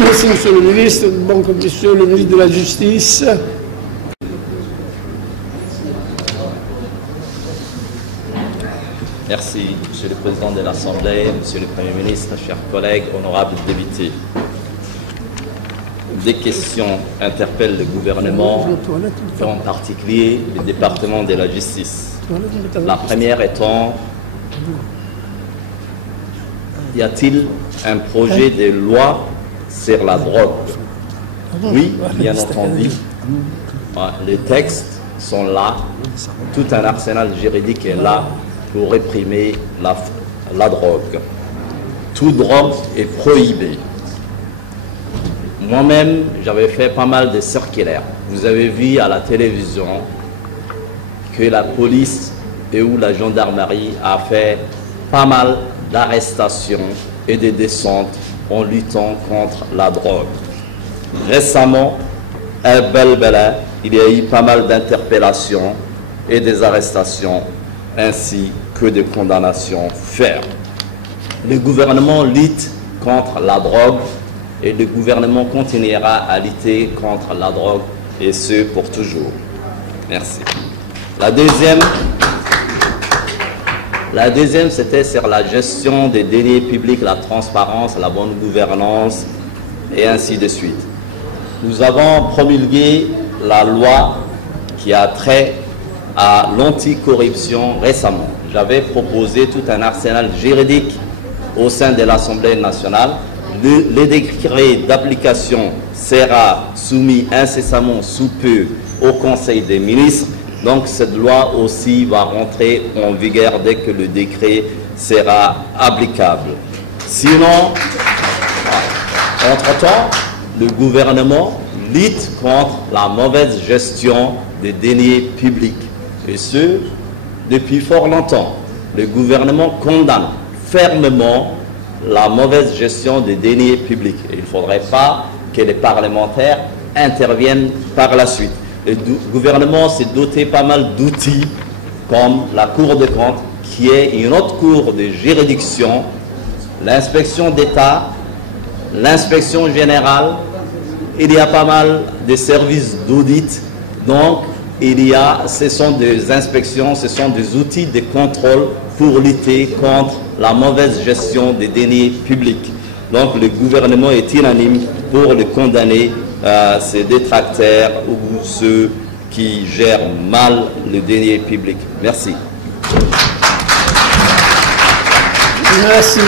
Merci, Monsieur le ministre. Donc, Monsieur le ministre de la Justice. Merci, Monsieur le Président de l'Assemblée, Monsieur le Premier ministre, chers collègues, honorables députés. Des questions interpellent le gouvernement, et en particulier le département de la justice. La première étant, y a-t-il un projet de loi sur la drogue? Oui, bien entendu. Les textes sont là, tout un arsenal juridique est là pour réprimer la drogue. Toute drogue est prohibée. Moi-même, j'avais fait pas mal de circulaires. Vous avez vu à la télévision que la police et ou la gendarmerie a fait pas mal d'arrestations et de descentes en luttant contre la drogue. Récemment, à Belbela, il y a eu pas mal d'interpellations et des arrestations ainsi que des condamnations fermes. Le gouvernement lutte contre la drogue et le gouvernement continuera à lutter contre la drogue et ce pour toujours. Merci. La deuxième, c'était sur la gestion des deniers publics, la transparence, la bonne gouvernance et ainsi de suite. Nous avons promulgué la loi qui a trait à l'anticorruption récemment. J'avais proposé tout un arsenal juridique au sein de l'Assemblée nationale. Le décret d'application sera soumis incessamment sous peu au Conseil des ministres. Donc cette loi aussi va rentrer en vigueur dès que le décret sera applicable. Sinon, entre-temps, le gouvernement lutte contre la mauvaise gestion des deniers publics. Et ce, depuis fort longtemps. Le gouvernement condamne fermement la mauvaise gestion des deniers publics. Et il ne faudrait pas que les parlementaires interviennent par la suite. Le gouvernement s'est doté pas mal d'outils comme la Cour des comptes, qui est une autre cour de juridiction, l'inspection d'État, l'inspection générale. Il y a pas mal de services d'audit. Donc, ce sont des inspections, ce sont des outils de contrôle pour lutter contre la mauvaise gestion des deniers publics. Donc le gouvernement est unanime pour le condamner, ces détracteurs ou ceux qui gèrent mal les deniers publics. Merci. Merci.